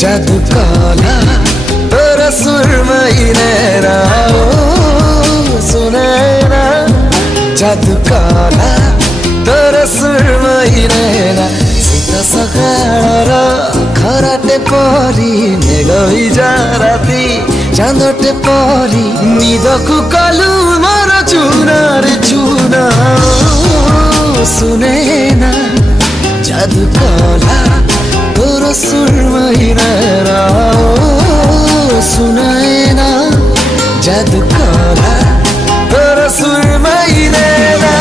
जादू काला तोरा सुरमई नैना ओ सुनैना जादू काला तोरा सुरमई नैना सीता सकाळ खराटे परी मेघई जा राती चांदटे परी निदकु कलु मोर चुनार चुना सुनैना जादू काला तोरा सुरमई नैना ओ सुनैना जादू काला तोरा सुरमई नैना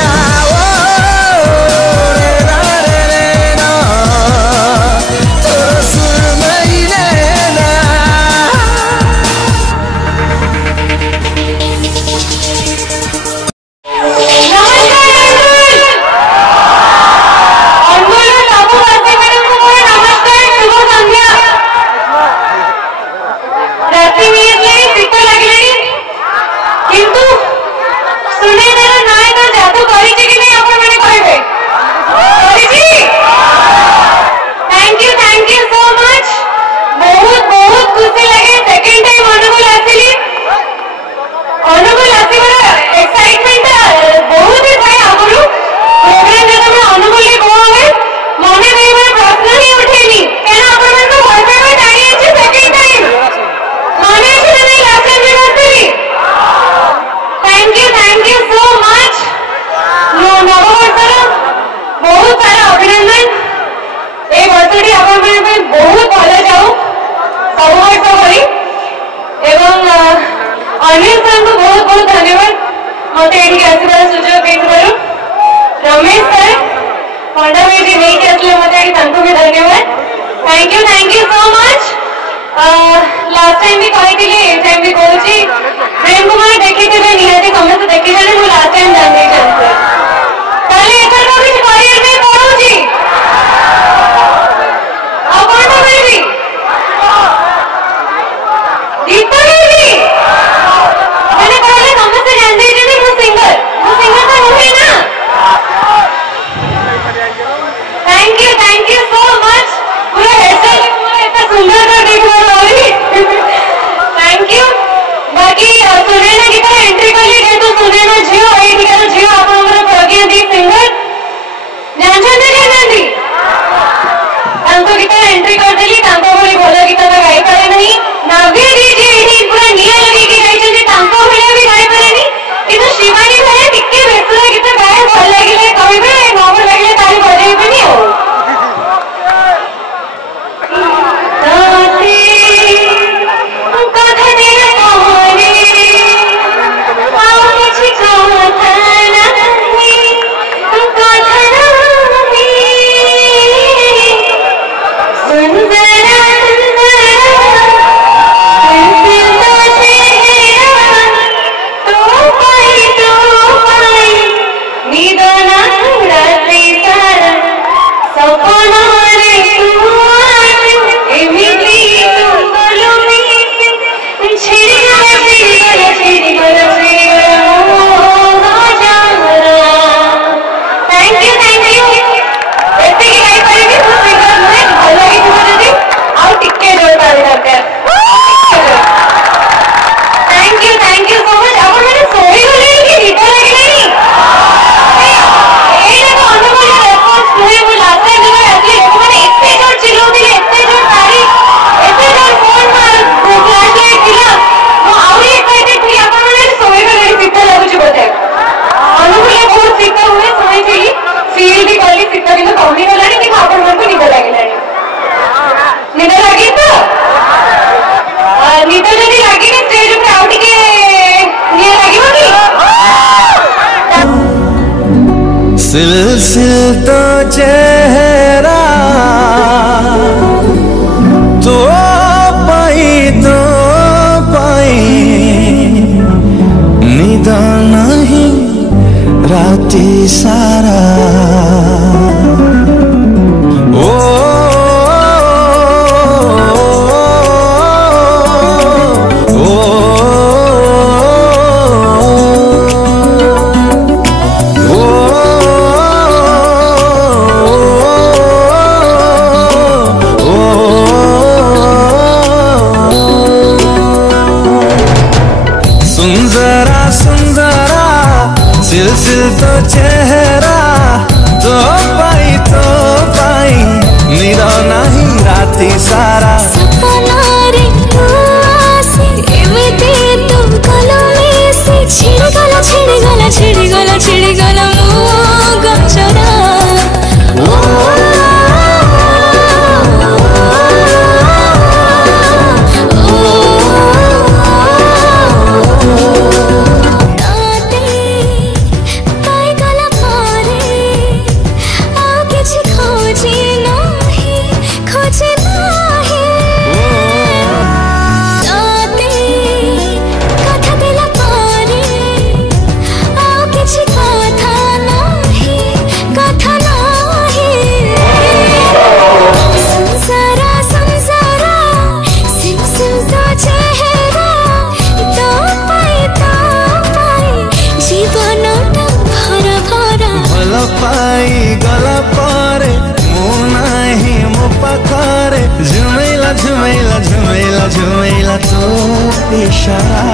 सिलसिल तो चेहरा तो पाई निद नहीं राती सारा तो चेहरा तो पाई निर नहीं राति सारा सपना रे आसे एमिति तू गलो मिसे छिड़गला मो गचरा पाई गला पारे मु नाही मो पाखरे झुमेला झुमेला झुमेला झुमेला तो इशारा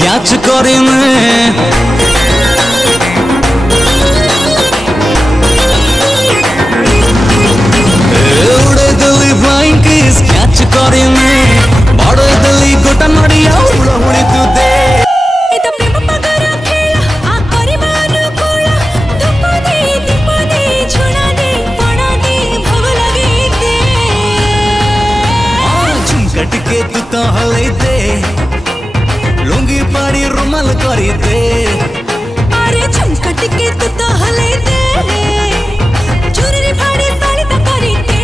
कैच करे मैं उड़े दिल्ली फ्लाइंग किस कैच करे मैं बड़े दिल्ली गोटा नड़िया उड़ा उड़ी तू दे एता प्रेम पगर खेला आ करे मानु कोला धूप दे छुड़ा दे पड़ा दे भव लगे दे झुमकट के तू तो हले दे लुंगी पाड़ी रुमाल करी दे अरे झुमकट के तू तो हले दे चुनरी फाड़ी साड़ी तो करी दे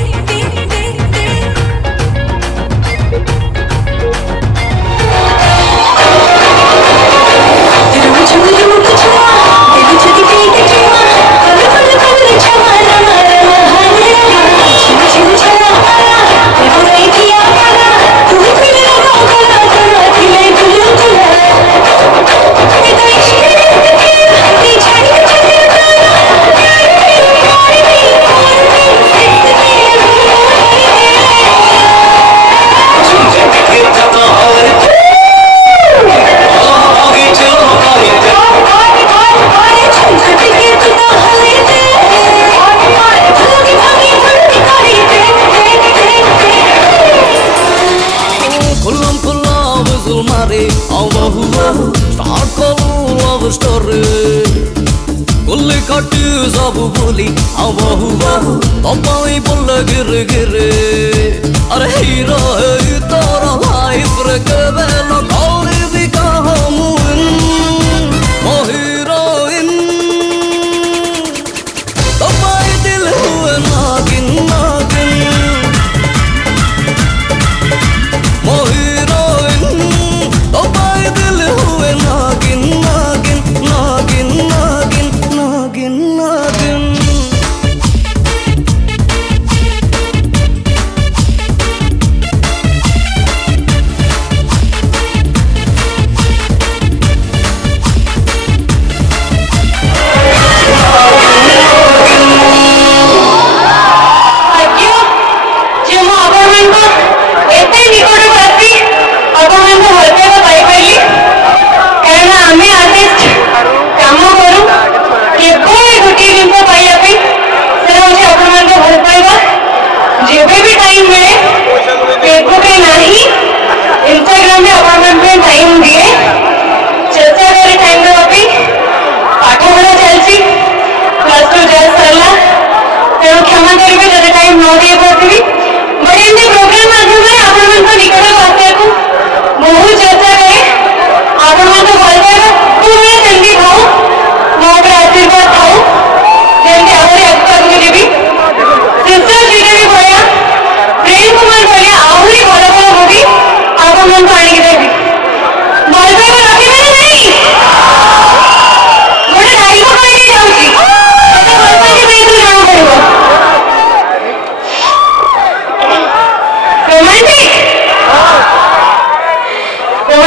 सब बोली बहु बहु तपाईं बोल गिर गिर अरे हीरो है तोरा लाइफ रे केवल कौली भी कहो मुन ओ हीरोइन तपाईं दिल हुए नागिन नागिन ओ हीरोइन तपाईं दिल हुए नागिन नागिन नागिन नागिन नागिन नागिन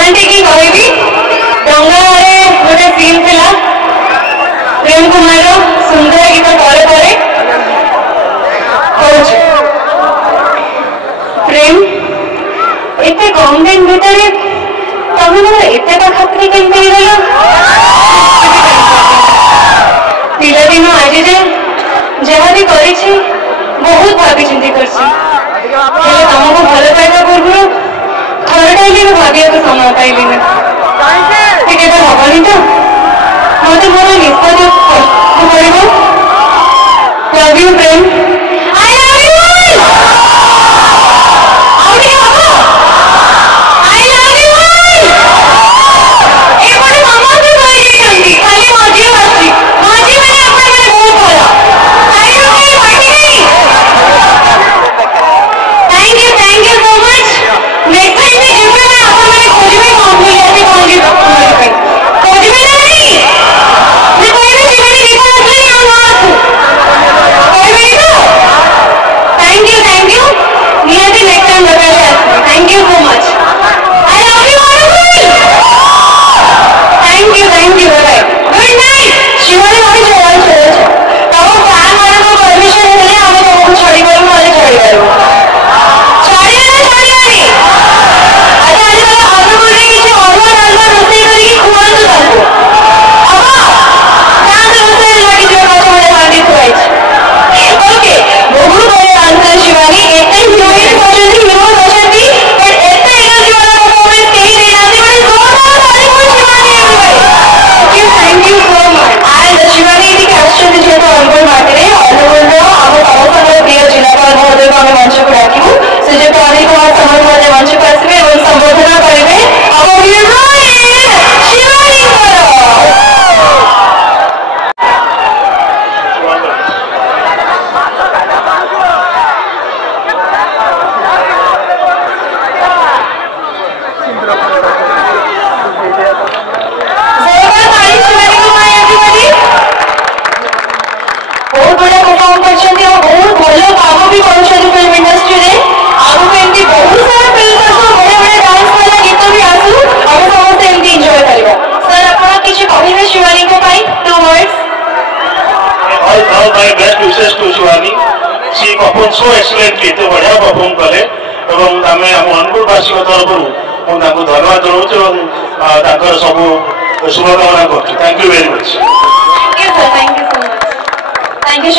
रोमांटिक ही कहबी डंगारे गोटे सीन थिला प्रेम कुमार सुंदर गीत परे परे प्रेम एते कम दिन भितर तमें मोर एते पाखापी केमती गल पिलादिन आज जे जहाँ भी करी बहुत भावी चिंती कर तुमको भल पाइबा पूर्व थरटा भी भाविया समय पाइली हबनी तो मत मोर निष्पत्ति पड़ो love you Prem I love you so excellently तो बढ़िया परफॉर्म कले एवं आमे हम अनुकूलवासी तरफ धन्यवाद जनाऊँ सब शुभकामना कर thank you very much thank you sir thank you so much thank you